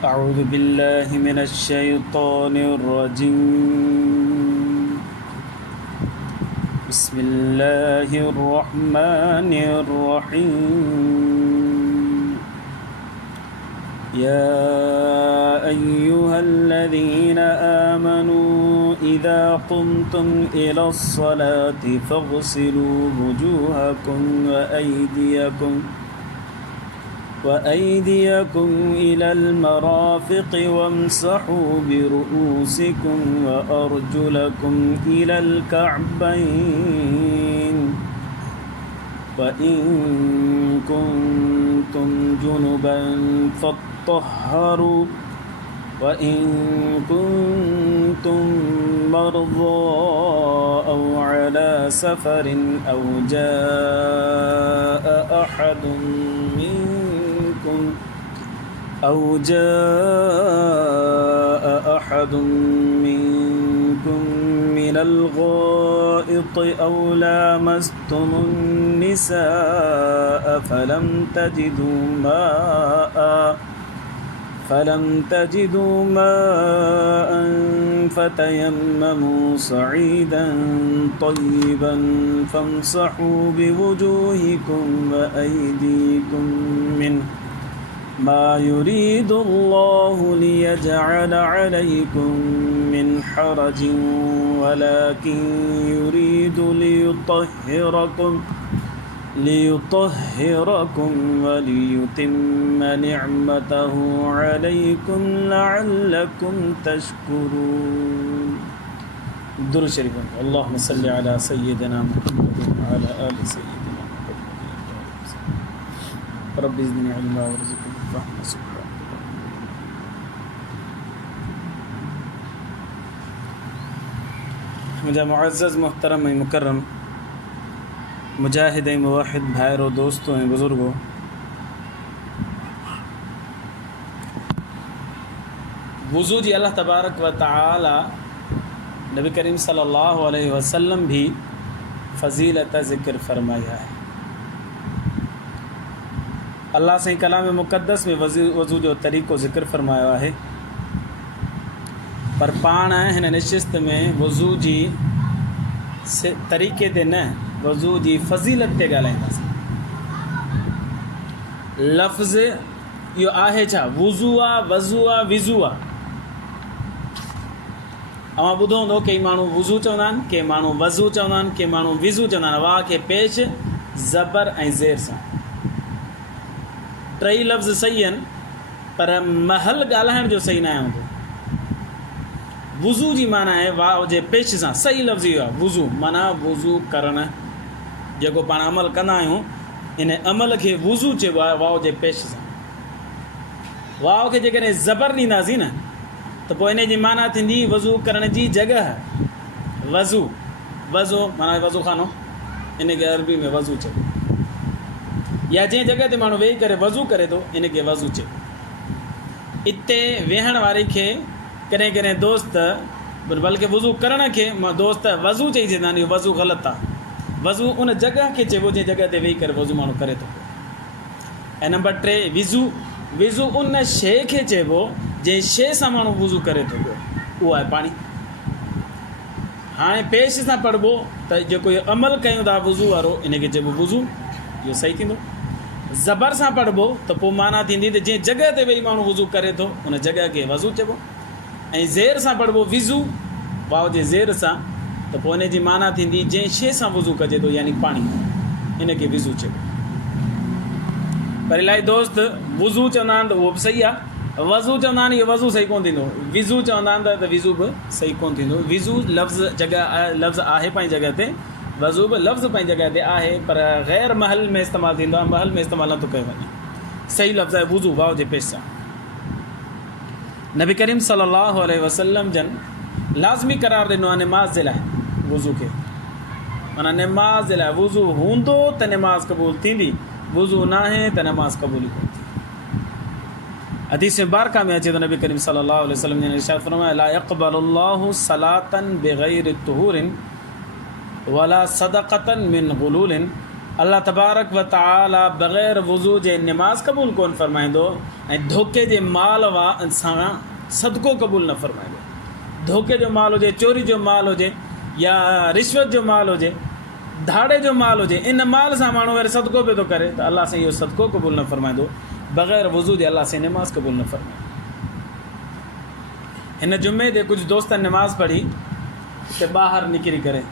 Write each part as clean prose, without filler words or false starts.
أعوذ بالله من الشيطان الرجيم. بسم الله الرحمن الرحيم. يا أيها الذين آمنوا إذا قمتم إلى الصلاة فاغسلوا وجوهكم وأيديكم إلى المرافق وامسحوا برؤوسكم وأرجلكم إلى الكعبين وإن كنتم جنبا فاطهروا وإن كنتم مرضى أو على سفر أو جاء أحد منكم من الغائط أو لامستم النساء فلم تجدوا ماء فتيمموا صعيدا طيبا فامسحوا بوجوهكم وأيديكم منه ما يريد الله ليجعل عليكم من حرج ولكن يريد ليطهركم وليتم نعمته عليكم لعلكم تشكرون. درود شريف. اللهم صل على سيدنا محمد وعلى آل سيدنا محمد. رب زدني علما وارزقني فهما. سبحان मुझे मुअज़्ज़ज़ मोहतरम मुकर्रम मुजाहिद मुवाहिद भाइयों दोस्तों बुज़ुर्गों, वुज़ू जी अल्लाह तबारक व तआला नबी करीम सल्लल्लाहु अलैहि वसल्लम भी फ़ज़ीलत ज़िक्र फरमाया है। अल्लाह से कलाम मुक़द्दस में वज़ू जो तरीक़ो ज़िक्र फरमाया है, पर पाण हिन निशिस्त में वज़ू जी तरीक़े ते न वज़ू जी फ़ज़ीलत ते ॻाल्हाईंदासीं। लफ़्ज़ इहो आहे छा? वुज़ू आहे, वज़ू आहे, विज़ू आहे। अवां ॿुधो हूंदो कई माण्हू वुज़ू चवंदा आहिनि, के माण्हू वज़ू चवंदा आहिनि, के माण्हू विज़ू चवंदा आहिनि। वाह खे पेश ज़बर ऐं ज़ेर सां। टई लफ़्ज़ सही आहिनि, पर महल ॻाल्हाइण जो सही न आहे हूंदो। वुज़ू जी माना आहे वाह जे पेश सां। सही लफ़्ज़ इहो आहे वुज़ू, माना वुज़ू करणु जेको पाण अमल कंदा आहियूं, इन अमल खे वुज़ू चइबो आहे वाह जे पेश सां। वाह खे जेकॾहिं ज़बर ॾींदासीं न त पोइ इन जी माना थींदी वज़ू करण जी जॻह। वज़ू माना वज़ू खानो, इन खे अरबी में वज़ू चइबो। या जंहिं जॻह ते माण्हू वेही करे वज़ू करे थो, इन खे वज़ू चइबो। इते वेहण वारे खे कॾहिं कॾहिं दोस्त, बल्कि वज़ू करण खे दोस्त वज़ू चई छॾींदा आहिनि। इहो वज़ू ग़लति आहे। वज़ू उन जॻह खे चइबो जंहिं जॻह ते वेही करे वज़ू माण्हू करे थो। ऐं नंबर 3 विज़ू उन शइ खे चइबो जंहिं शइ सां माण्हू वज़ू करे थो पियो, उहो आहे पाणी। हाणे पेश सां पढ़िबो त जेको इहो अमल कयूं था वज़ू वारो, इन खे चइबो वज़ू, इहो सही थींदो। ज़बर सां पढ़िबो त पोइ माना थींदी त जंहिं जॻह ते वेही माण्हू वज़ू करे थो, उन जॻह खे वज़ू चइबो। ऐं ज़ेर सां पढ़िबो विज़ू, वाव जे ज़ेर सां, त पोइ इन जी माना थींदी जंहिं शइ सां वज़ू कजे थो, यानी पाणी, इन खे विज़ू चइबो। पर इलाही दोस्त वुज़ू चवंदा आहिनि त उहो बि सही आहे, वज़ू चवंदा आहिनि इहो वज़ू सही कोन थींदो, विज़ू चवंदा आहिनि त विज़ू बि सही कोन थींदो। विज़ू लफ़्ज़ लफ़्ज़ आहे पंहिंजी जॻह ते, वज़ू बि लफ़्ज़ पंहिंजी जॻह ते आहे, पर ग़ैर महल में इस्तेमालु थींदो आहे, महल में इस्तेमालु नथो कयो वञे। सही लफ़्ज़ आहे वुज़ू, वाव जे पेश सां। नबी करीम सल्लल्लाहु अलैहि वसल्लम जन लाज़मी करार ॾिनो आहे नमाज़ जे लाइ वुज़ू खे। माना नमाज़ जे लाइ वुज़ू हूंदो त नमाज़ क़बूल थींदी, वुज़ू न आहे त नमाज़ क़बूल कोन थींदी। हदीस मुबारका में अचे तो नबी करीम सल्लल्लाहु अलैहि वसल्लम ने इरशाद फरमाया ला यक़बलुल्लाहु सलातन बिग़ैरि तुहूरिन वला सदक़तन मिन गुलूलिन अल्लाह तबारक व तआला बग़ैर वज़ू जे नमाज़ क़बूल कोन फ़रमाईंदो ऐं धोखे जे माल सां सदको क़बूल न फ़रमाईंदो। धोखे जो माल हुजे, चोरी जो माल हुजे या रिश्वत जो माल हुजे, धाड़े जो माल हुजे, इन माल सां माण्हू वरी सदको पियो थो करे त अल्लाह सां इहो सदको क़बूल न फ़रमाईंदो। बग़ैर वज़ू जे अल्लाह सां नमाज़ क़बूल न फ़रमाईंदो। हिन जुमे ते कुझु दोस्तनि नमाज़ पढ़ी त ॿाहिरि निकिरी करे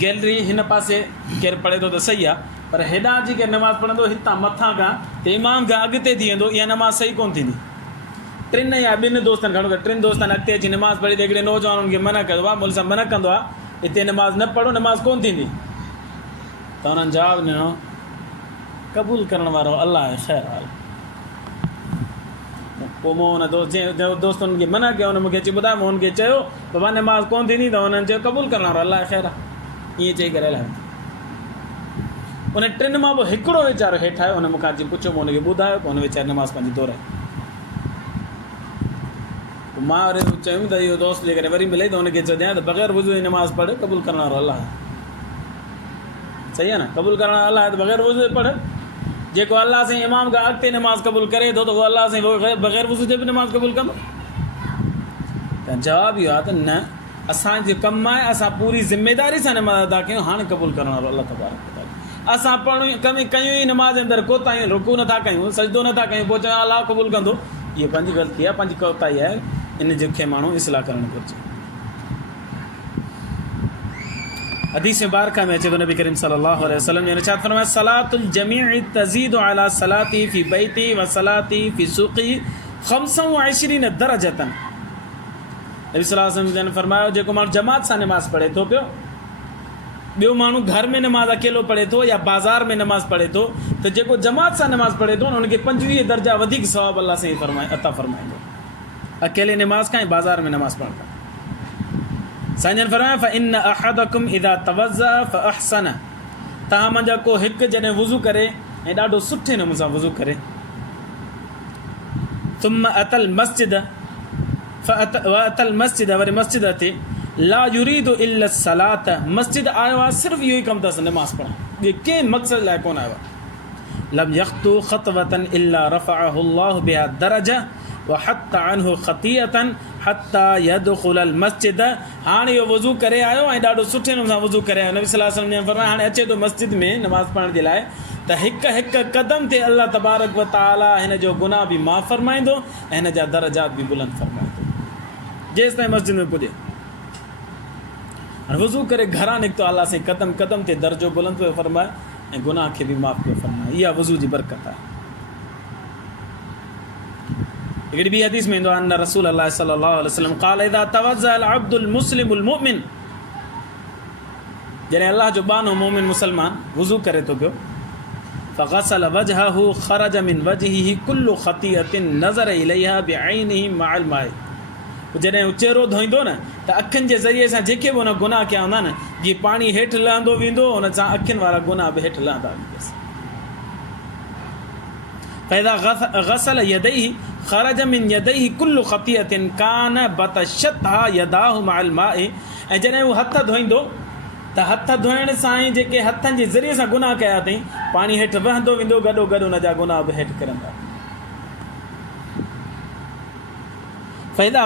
गैलरी हिन पासे केरु पढ़े थो त सही आहे, पर हेॾां अची करे नमाज़ पढ़ंदो हितां मथां खां त इमाम खां अॻिते थी वेंदो, इहा नमाज़ सही कोन थींदी। टिनि या ॿिनि दोस्तनि घणो करे टिनि दोस्तनि अॻिते अची नमाज़ पढ़ी त हिकिड़े नौजवान खे मना कयो आहे, मुल सां मना कंदो आहे हिते नमाज़ न पढ़ो, नमाज़ कोन थींदी। त हुननि जवाबु ॾिनो क़बूल करण वारो अल्लाह आहे, ख़ैर हाल। पोइ मूं हुन जंहिं दोस्तनि खे मना कयो, हुन मूंखे अची ॿुधायो, मूं हुनखे चयो बाबा नमाज़ कोन थींदी, त हुननि चयो क़बूल करण वारो अल्लाह आहे, ख़ैर आहे। ईअं चई करे हलायो। उन टिनि मां पोइ हिकिड़ो वीचारो हेठि आयो, हुन मूंखां अची पुछियो, मूं हुनखे ॿुधायो, पोइ हुन वीचारे नमाज़ पंहिंजी दोहराई। पोइ मां वरी चयूं त इहो दोस्त जे करे वरी मिले त हुनखे चवंदा त बग़ैर वज़ू जी नमाज़ पढ़, क़बूल करण वारो अल्लाह आहे। सही आहे न, क़बूल करण वारो अल्लाह आहे त बग़ैर वज़ू पढ़। जेको अल्लाह साईं इमाम खां अॻिते नमाज़ क़बूल करे थो त उहो अल्लाह साईं बग़ैर वज़ू जे बि नमाज़ क़बूल कंदो। त जवाबु इहो आहे त न, असांजो कमु आहे असां पूरी ज़िमेदारी सां नमाज़ अदा कयूं, हाणे क़बूल करण वारो अल्लाह तबारक व तआला। असां कयूं ई नमाज़ अंदरि कोताहियूं, रुकू नथा कयूं, सजदो नथा कयूं, पोइ चयूं अल्लाह क़बूल कंदो, इहा पंहिंजी ग़लती आहे, पंहिंजी कोताही आहे। इन जे खे माण्हू इस्लाह करणु घुरिजे। हदीस मुबारक में अचे थो नबी करीम सल्लल्लाहु अलैहि वसल्लम ने इरशाद फरमाया सलातुल जमीअ तज़ीदु अला सलाती फी बैती व सलाती फी सूक़ी 25 दरजतन। नबी सल्लल्लाहु अलैहि वसल्लम ने फरमायो जेको माण्हू जमात सां नमाज़ पढ़े थो पियो, ॿियो माण्हू घर में नमाज़ अकेलो पढ़े थो या बाज़ार में नमाज़ पढ़े थो, त जेको जमात सां नमाज़ पढ़े थो हुनखे 25 दर्जा वधीक सवाबु अल्लाह साईं अता फरमाईंदो, अकेले नमाज़ खां ऐं बाज़ार में नमाज़ पढ़ण खां। साईं फरमाया फ़इन अहदकुम इज़ा तवज़्ज़ा फ़अहसन, तव्हां मंझा को हिकु जॾहिं वज़ू करे ऐं ॾाढो सुठे नमूने सां वज़ू करे, थुम्म अतल मस्जिद अतल मस्जिद, वरी मस्जिद ते ला युरीदु इल्ला सलात, मस्जिद आयो आहे सिर्फ़ु इहो ई कमु अथसि नमाज़ पढ़णु, ॿिए कंहिं मक़सद लाइ कोन आयो आहे। लम यख़्तु ख़तवतन इल्ला रफ़अहु अल्लाहु बिहा दरजा व हत्ता अनहु ख़तियतन हत्ता यदखुलल मस्जिद। हाणे इहो वज़ू करे आयो ऐं ॾाढो सुठे नमूने सां वज़ू करे आयो, नबी सल्लल्लाहु अलैहि वसल्लम ने फरमाया हाणे अचे थो मस्जिद में नमाज़ पढ़ण जे लाइ त हिकु हिकु क़दम ते अल्लाह तबारक व तआला हिन जो गुनाह बि माफ़ फरमाईंदो ऐं हिन जा दरजात बि बुलंद फरमाईंदो जेसि ताईं मस्जिद में पुॼे। हाणे वज़ू करे घरां निकितो, अल्लाह साईं क़दम क़दम ते दर्जो बुलंद पियो फरमाए ऐं गुनाह खे बि माफ़ पियो फरमाए। इहा वज़ू जी बरकत आहे। हिकिड़ी ॿी हदीस में ईंदो आहे अन रसूल अल्लाह सल्लल्लाहु अलैहि वसल्लम क़ाल इज़ा तवज़्ज़अ अल अब्दुल मुस्लिमुल मुमिन, जॾहिं अल्लाह जो बानो मोमिन मुसलमान वज़ू करे थो पियो, फ़ग़सल वजहहु ख़रज मिन वजहिही कुल्लु ख़तियतिन नज़र इलैहा बिअैनिही मअल माए, जॾहिं हू चहिरो धोईंदो न त अखियुनि जे ज़रिए सां जेके बि हुन गुनाह कया हूंदा न, जीअं पाणी हेठि लहंदो वेंदो हुन सां अखियुनि वारा गुनाह बि हेठि लहंदा वेंदसि। फ़इज़ा ग़सल यदैहि ख़रज मिन यदैहि कुल्लु ख़तियतिन कान बतशतहा यदाहु मअल माए, ऐं जॾहिं हू हथ धोईंदो त हथ धोइण सां ई जेके हथनि जे ज़रिए सां गुनाह कया अथई पाणी हेठि वहंदो वेंदो, गॾो गॾु हुन जा गुनाह बि हेठि किरंदा। फ़इज़ा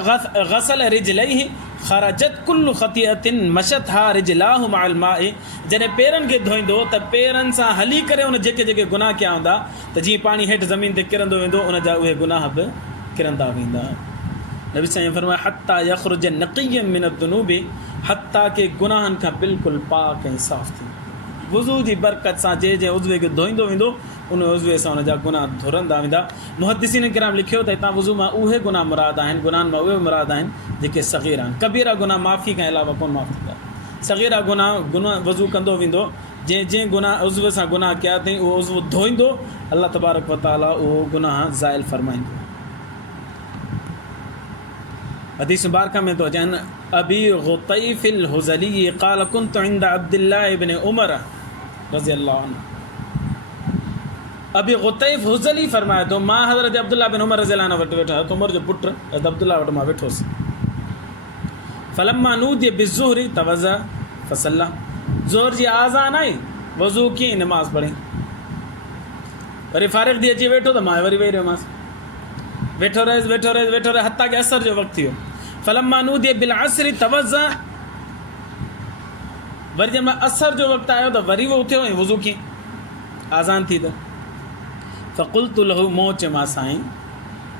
ग़सल रिजलैहि ख़रजत कुल्लु ख़तियतिन मशतहा रिजलाहु मअल माए, जॾहिं पेरनि खे धोईंदो त पेरनि सां हली करे उन जेके जेके गुनाह कया हूंदा त जीअं पाणी हेठि ज़मीन ते किरंदो वेंदो उन जा उहे गुनाह बि किरंदा वेंदा। नबी साईं फरमाया हत्ता यख़रुज नक़िय्यन मिन अद-दुनूबि, हत्ता के गुनाहनि खां बिल्कुलु पाक ऐं साफ़ थी। वज़ू जी बरकत सां जंहिं उज़वे खे धोईंदो वेंदो उन उज़वे सां हुन जा गुनाह धुरंदा वेंदा। मुहद्दिसीन किराम लिखियो त हितां वज़ू मां उहे गुनाह मुराद आहिनि, गुनाहनि मां उहे मुराद आहिनि जेके सग़ीर आहिनि। कबीरा गुनाह माफ़ी खां अलावा कोन माफ़ थींदा। सग़ीरा गुनाह वज़ू कंदो वेंदो, जंहिं गुनाह उज़वे सां गुनाह कया अथई उहो उज़वो धोईंदो, अल्लाह तबारक व तआला उहो गुनाह ज़ाइल फरमाईंदो। हदीस मुबारका में तो अचनि अबी गुतैफ़िल हुज़ली क़ाल कुन्तु इंद अब्दुल्लाह इब्न उमर रज़ियल्लाहु अन्हु। अबी गुतैफ़ हुज़ली फरमाए थो मां हज़रत अब्दुल्लाह बिन उमर रज़ियल्लाहु अन्हु वटि वेठो, हज़रत उमर जो पुटु हज़रत अब्दुल्लाह वटि मां वेठोसि। फलम्मा नूदिय बिज़ुहरी तवज़्ज़अ फसल्ला, ज़ोर जी आज़ान आई वज़ू कीअं नमाज़ पढ़ी वरी फारिग थी अची वेठो त मां वरी वेही रहियोमांसि वेठो रहियुसि हता की असर जो वक़्तु थियो फलम्मा नूदिय बिल असरी तवज़्ज़ा वरी जंहिं महिल असर जो वक़्तु आयो त वरी वो उथियो ऐं वज़ू कीअं आज़ान थी त फ़क़ुल्तु लहू मूं चयोमांसि साईं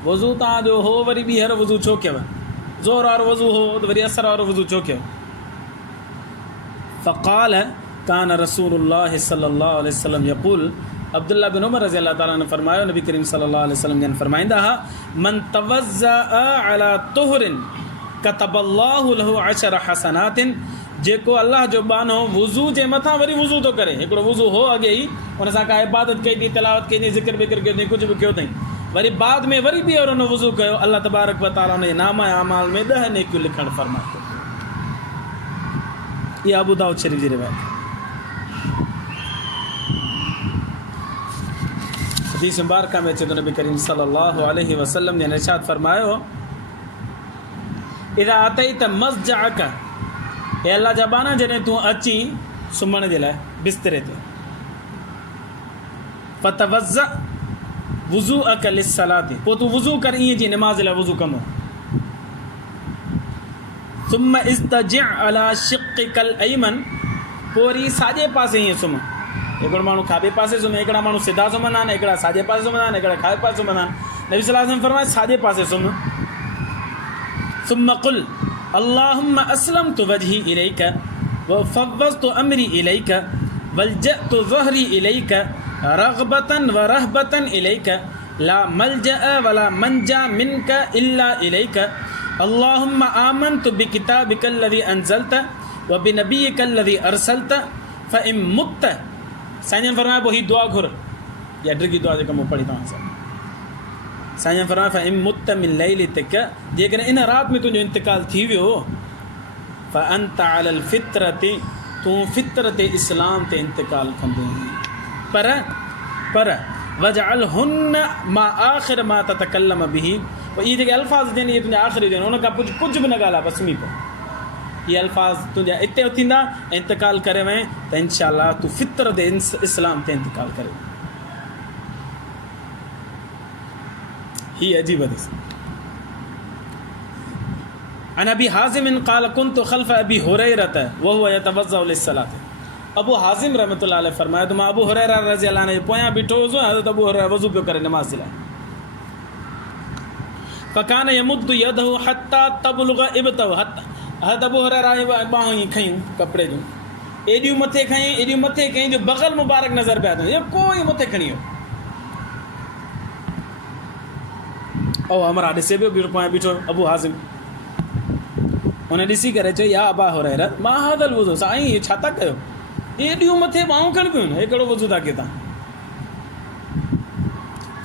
वज़ू तव्हांजो हो वरी ॿीहर वज़ू छो कयव ज़ोर वारो वज़ू हो त वरी असर वारो वज़ू छो कयो फ़क़ाल कान रसूलुल्लाह सल्लल्लाहु अलैहि वसल्लम यक़ूल अब्दुल्ला बिन उमर रज़ी अल्लाह ताला ने फरमायो नबी करीम सल्लल्लाहु अलैहि वसल्लम जन फरमाईंदा हा मन तवज़्ज़अ अला तुहरिन कतबल्लाहु लहू 10 हसनातिन जेको अल्लाह जो बानो वज़ू जे मथां वरी वज़ू थो करे हिकिड़ो वज़ू हो अॻे ई उन सां का इबादत कई थी तिलावत कई थी ज़िक्र बिक्र कयो अथई कुझु बि कयो अथई वरी बाद में वरी ॿीहर हुन वज़ू कयो अल्लाह तबारक व तआला हुन जे नामा अमाल में 10 नेकियूं लिखणु फरमाए थो इहा अबू दाऊद शरीफ़ जी रिवायत हदीस मुबारक में अचे थो नबी करीम सल्लल्लाहु अलैहि वसल्लम ने इरशाद फरमायो इदा अतैत मस्जअक ए अल्लाह जा बाना जॾहिं तूं अची सुम्हण जे लाइ बिस्तरे ते फतवज़्ज़अ वुज़ूअक लिस्सलाति पोइ तूं वुज़ू कर ईअं जीअं निमाज़ लाइ वुज़ू कंदो सुम्म इस्तजिअ अला शिक़्क़िकल अयमन पोइ वरी साॼे पासे ईअं सुम्ह हिकिड़ो माण्हू खाॿे पासे सुम्हे हिकिड़ा माण्हू सिधा सुम्हंदा आहिनि हिकिड़ा साॼे पासे सुम्हंदा आहिनि हिकिड़ा खाॿे पासे सुम्हंदा आहिनि नबी सल्लल्लाहु अलैहि वसल्लम फरमाए साॼे पासे सुम्ह सुम्म कुल अल्लाहुम्मा अस्लमतु वजही इलैक व फव्वज़तु अमरी इलैक वल्जअतु ज़हरी इलैक रग़बतन व रहबतन इलैक ला मलजअ वला मंजा मिनक इल्ला इलैक अल्लाहुम्मा आमनतु बिकिताबिकल्लज़ी अंज़लत व बिनबिय्यिकल्लज़ी अरसलत फ़इन मुत साईं फरमाए पोइ हीअ दुआ घुर या डिगी दुआ जेका मूं पढ़ी तव्हां सां साईं फरमाए फ़इन मुत मिन लैलितिक जेकॾहिं इन राति में तुंहिंजो इंतिकाल थी वियो फ़अंत अलल फ़ित्रति तूं फितरत इस्लाम ते इंतिकाल कंदे पर वजअल हुन मा आख़िर मा ततकल्लम बिही पोइ इहे जेके अल्फाज़ आहिनि इहे तुंहिंजा आख़िरी हुजनि हुन खां कुझु बि न ॻाल्हाए बसि सुम्ही पओ इहे अल्फाज़ तुंहिंजा हिते थींदा इंतिकाल करे वएं त इंशा अल्लाह तूं फितरत इस्लाम ते इंतिकाल करे हीअ अजीब हदीस अन अबी हाज़िम क़ाल कुन्तु ख़ल्फ़ अबी हुरैरत व हुव यतवज़्ज़अ लिस्सलात अबू हाज़िम रहमतुल्लाह अलैह फरमायो त मां अबू हुरैरा रज़ी अल्लाह अन्हु जे पोयां बीठो हुउसि हज़रत अबू हुरैरा वज़ू पियो करे नमाज़ जे लाइ फ़कान यमुद्दु यदहु हत्ता तबलुग़ इब्तहु हज़रत अबू हुरैरा ॿाहूं ईअं खयूं कपिड़े जूं एॾियूं मथे खईं जो बग़ल मुबारक नज़र पिया अचनि इहो कोई मथे खणी वियो ओ अमरा ॾिसे पियो पोयां बीठो अबू हाज़िम हुन ॾिसी करे चयो या अबा हुरैरा मां हादल वुज़ू साईं इहे छा था कयो एॾियूं मथे ॿाहूं खणी पियूं हिकिड़ो वुज़ू था कयो तव्हां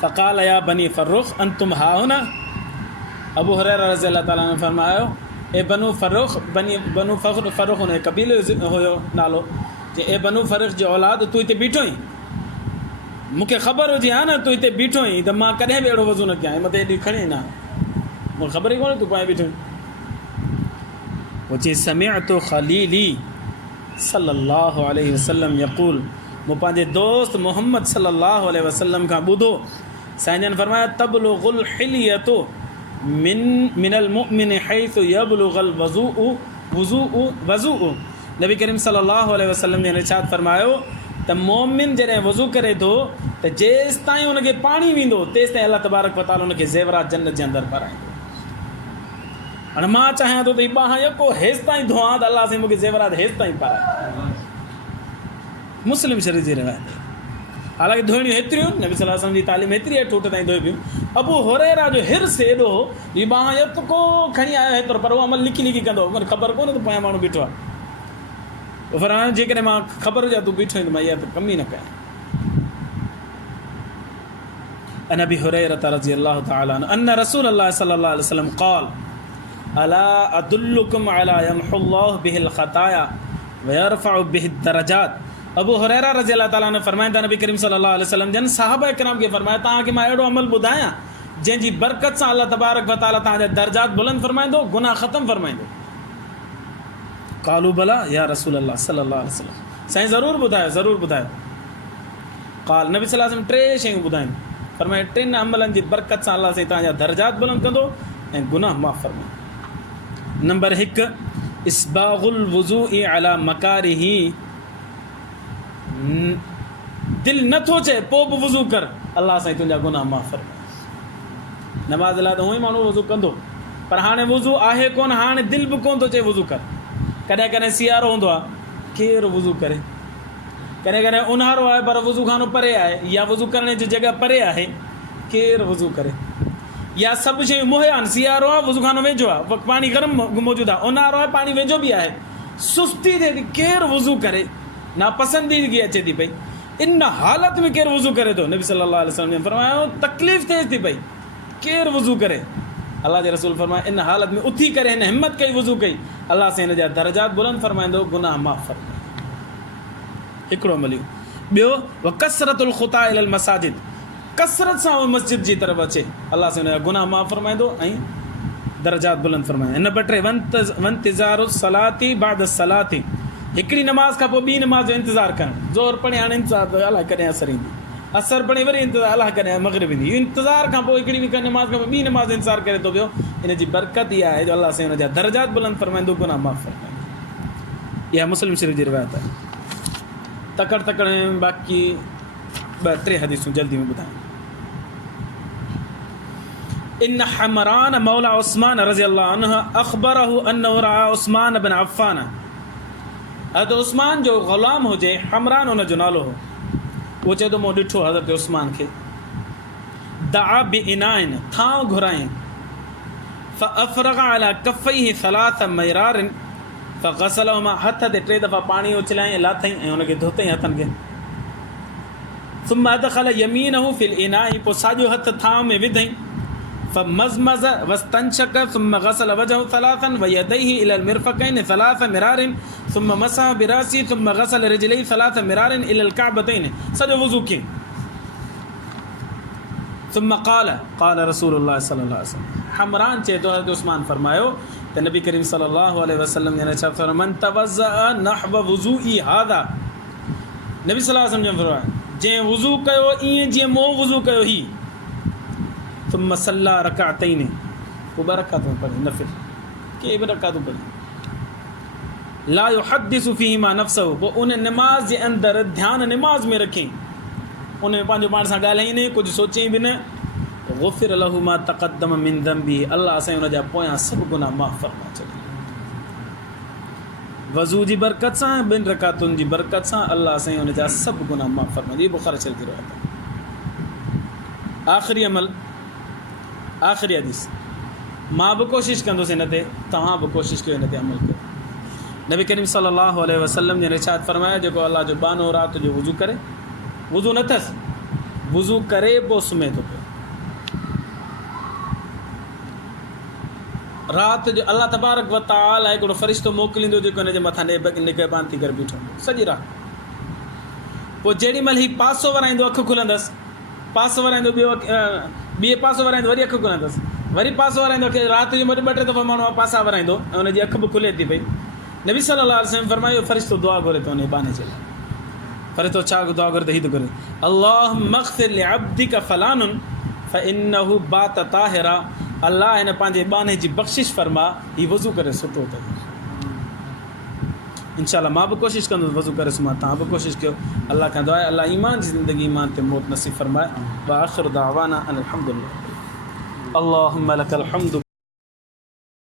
फ़क़ाल या बनी फ़र्रुख़ अंतुम हा हुना अबू हुरैरा रज़ी अल्लाह ताला ने फरमायो ए बनु फ़र्रुख़ हुन कबीले हुयो नालो जे ए बनु फ़र्रुख़ जो औलाद तूं हिते बीठो ई मूंखे ख़बर हुजे हा न तूं हिते बीठो ई त मां कॾहिं बि अहिड़ो वज़ू न कयां मथे एॾी खणी न मूंखे ख़बर ई कोन्हे तूं पोयां बीठो पोइ चई समिअतु ख़लीली सल्लल्लाहु अलैहि वसल्लम यक़ूल मूं पंहिंजे दोस्त मोहम्मद सल्लल्लाहु अलैहि वसल्लम खां ॿुधो साईं जन फरमाया तबलुग़ुल हिलियतु मिनल मुमिन हैसु यबलुग़ल वज़ूउ नबी करीम सल्लल्लाहु अलैहि वसल्लम ने इरशाद फरमायो त मोमिन जॾहिं वज़ू करे थो त जेसि ताईं हुनखे पाणी वेंदो तेसि ताईं अल्लाह तबारक व तआला हुनखे ज़ेवरात जन्नत जे अंदरि पाराईंदो हाणे मां चाहियां थो त हीअ ॿांह यको हेसि ताईं धोआं त अलाह साईं मूंखे ज़ेवरात हेसि ताईं पाराए मुस्लिम शरीफ़ जी रिवायत हालांकि धोइणियूं हेतिरियूं नबी सल्लल्लाहु अलैहि वसल्लम जी तालीम हेतिरी आहे ठूट ताईं धोई पियूं अबू हुरैरा जो हिर्स एॾो हीअ ॿांह यको खणी आयो हेतिरो पर उहो अमल लिकी कंदो मूंखे ख़बर कोन्हे त पोयां माण्हू बीठो आहे पर हाणे जेकॾहिं मां ख़बर हुजे तूं बीठो आहीं त मां इहा त कम ई न कयां अन अबी हुरैरा रज़ी अल्लाहु तआला अन्हु अन रसूल अल्लाह सल्लल्लाहु अलैहि वसल्लम क़ाल अला अदुल्लुकुम अला यमहुल्लाहु बिहिल ख़ताया व यरफ़उ बिहि दरजात अबू हुरैरा रज़ी अल्लाह ताला ने फरमाइंदा नबी करीम सल्लल्लाहु अलैहि वसल्लम जन साहबा किराम खे फरमाया तव्हांखे मां अहिड़ो अमल ॿुधायां जंहिंजी बरकत सां अल्लाह तबारक व तआला तव्हांजा दर्जात बुलंद फरमाईंदो गुनाह ख़तमु फरमाईंदो कालू भला या रसूल अल्लाह सल्लल्लाहु अलैहि वसल्लम साईं ज़रूरु ॿुधायो। क़ाल नबी सल्लल्लाहु अलैहि वसल्लम टे शयूं ॿुधाइनि, फरमाए टिनि अमलनि जी बरकत सां अलाह साईं तव्हांजा दर्जात बुलंद कंदो ऐं गुनाह माफ़ फरमाए। नंबर 1 इस्बागुल वुज़ूइ अला मकारिही, दिलि नथो चए पोइ बि वुज़ू कर, अलाह साईं तुंहिंजा गुनाह माफ़ फरमाए। नमाज़ लाइ त हूअं ई माण्हू वुज़ू कंदो, पर हाणे वुज़ू आहे कोन, हाणे दिलि बि कोन थो चए वुज़ू कर। कॾहिं कॾहिं सियारो हूंदो आहे, केरु वुज़ू करे, कॾहिं कॾहिं ऊन्हारो आहे पर वुज़ू खानो परे आहे, या वुज़ू करण जी जॻह परे आहे, केरु वुज़ू करे। या सभु शयूं मुहैया आहिनि, सियारो आहे वुज़ू खानो वेझो आहे, पाणी गरम मौजूदु आहे, ऊन्हारो आहे पाणी वेझो बि आहे, सुस्ती थिए थी, केरु वुज़ू करे, नापसंदीदगी अचे थी पई। इन हालत में केरु वुज़ू करे थो, नबी सल्लल्लाहु अलैहि वसल्लम ने फरमायो तकलीफ़ थिए थी पई, केरु वुज़ू करे। अल्लाह जे रसूल फरमाए इन हालत में उथी करे हिन हिम्मत कई वुज़ू कई, अल्लाह सां हिन जा दर्जात बुलंद फरमाईंदो, गुनाह माफ़ फरमाईंदो। हिकिड़ो अमल इहो। ॿियो व कसरतुल खुता इलल मसाजिद, कसरत सां उहो मस्जिद जी तरफ़ अचे, अल्लाह सां हिन जा गुनाह माफ़ फरमाईंदो ऐं दर्जात बुलंद फरमाईंदो। नंबर 3 वंतिज़ारु सलाती बाद सलाती, हिकिड़ी नमाज़ खां पोइ ॿी नमाज़ जो इंतज़ारु करणु। ज़ोर पढ़े हाणे इंतज़ारु, अलाह कॾहिं असर ईंदी, असर पढ़े वरी इंतज़ारु, अलाह कॾहिं मग़रिब ईंदी। इहो इंतज़ार खां पोइ हिकिड़ी नमाज़ खां पोइ ॿी नमाज़ जो इंतज़ारु करे थो पियो, इन जी बरकत इहा आहे जो अलाह साईं हुन जा दर्जात बुलंद फरमाईंदो, गुनाह माफ़ फरमाईंदो। इहा मुस्लिम शरीफ़ जी रिवायत आहे। तकड़ में बाक़ी 2-3 हदीसूं जल्दी में ॿुधायूं। इन हमरान मौला उस्मान रज़ी अल्लाह अन्हु अख़बरहु अन्नहु रआ उस्मान बिन अफ़्फ़ान, हज़रत उस्मान जो ग़ुलाम हुजे, हमरान हुन जो नालो हो, उहो चए थो मूं ॾिठो हज़रत उस्मान खे, दआ बि इनाइन, थांव घुराई, फ़अफ़रग़ अला कफ़ैहि सलास मरारिन फ़ग़सलहुमा, हथ ते 3 दफ़ा पाणी उछलाईं, लाथईं ऐं हुनखे धोतईं हथनि खे। सुम्मा अदख़ल यमीनहु फ़िल इनाई, पोइ साॼो हथ थांव में विधईं, फ़मज़मज़ वस्तंशक सुम्मा ग़सल वजहु सलासन व यदैहि इलल मिरफ़क़ैन सलास मिरारिन सुम्मा मसह बिरासी सुम्मा ग़सल रिजलैहि सलास मिरारिन इलल कअबतैन, सॼो वुज़ू कयईं। सुम्मा क़ाल रसूलुल्लाह सल्लल्लाहु अलैहि वसल्लम, हमरान चए थो हज़रत उस्मान फरमायो त नबी करीम सल्लल्लाहु अलैहि वसल्लम ने छा फरमाया, मन तवज़अ नहव वुज़ूई हादा, नबी सल्लल्लाहु अलैहि वसल्लम फरमाया जंहिं वुज़ू कयो ईअं जीअं मूं वुज़ू कयो ही, सुम्मा सल्ला रकातैन, पोइ 2 रकातूं पढ़ी नफ़िल, के बि रकातूं पढ़ी, ला युहद्दिसु फ़ीहिमा नफ़्सहु, पोइ उन नमाज़ जे अंदरि ध्यानु नमाज़ में रखी, उन में पंहिंजो पाण सां ॻाल्हाई न, कुझु सोचई बि न, गुफ़िर लहू मा तक़द्दम मिन ज़ंबी, अल्लाह साईं हुन जा पोयां सभु गुनाह माफ़ फरमाए छॾे। वज़ू जी बरकत सां, 2 रकातुनि जी बरकत सां अल्लाह साईं हुन जा सभु गुनाह माफ़ फरमाए। इहा बुख़ारी शरीफ़ जी रिवायत आहे। आख़िरी अमल, आख़िरी हदीस, मां बि कोशिशि कंदुसि हिन ते, तव्हां बि कोशिशि कयो हिन ते अमल कयो। नबी करीम सल्लल्लाहु अलैहि वसल्लम ने इरशाद फरमाया, जेको अल्लाह जो बानो राति जो वुज़ू करे, वुज़ू न अथसि, वुज़ू करे पोइ सुम्हे थो पियो, राति जो अल्लाह तबारक व तआला हिकिड़ो फ़रिश्तो मोकिलींदो जेको हिन जे मथां निगहबान थी करे बीठो सॼी राति। पोइ जेॾी महिल ही पासो वराईंदो अखि खुलंदसि, पासो वराईंदो, ॿिए पासो वराईंदो वरी अखि खुलंदसि, वरी पासो वराईंदो, राति जो 2-3 दफ़ा माण्हू पासा वराईंदो ऐं हुनजी अखि बि खुले थी पई। नबी सल्लल्लाहु अलैहि वसल्लम फरमायो फ़रिश्तो दुआ घुरे थो उन बाने जे लाइ। फ़रिश्तो छा दुआ घुरे त हीअ थो घुरे, अल्लाहुम्मा अग़फ़िर लिअब्दिका फ़लानुन फ़इन्नहु बात ताहिरा, अल्लाह हिन पंहिंजे बाने जी बख़्शिश फरमा, हीउ वज़ू करे सुठो अथई। इंशाअल्लाह मां बि कोशिशि कंदुसि वज़ू करे सुम्हां, तव्हां बि कोशिशि कयो। अल्लाह खां दुआ आहे अल्लाह ईमान जी ज़िंदगी, ईमान ते मौत नसीब फरमाए। व आख़िरु दावाना अनिल हम्दुलिल्लाह, अल्लाहुम्मा लकल हम्दु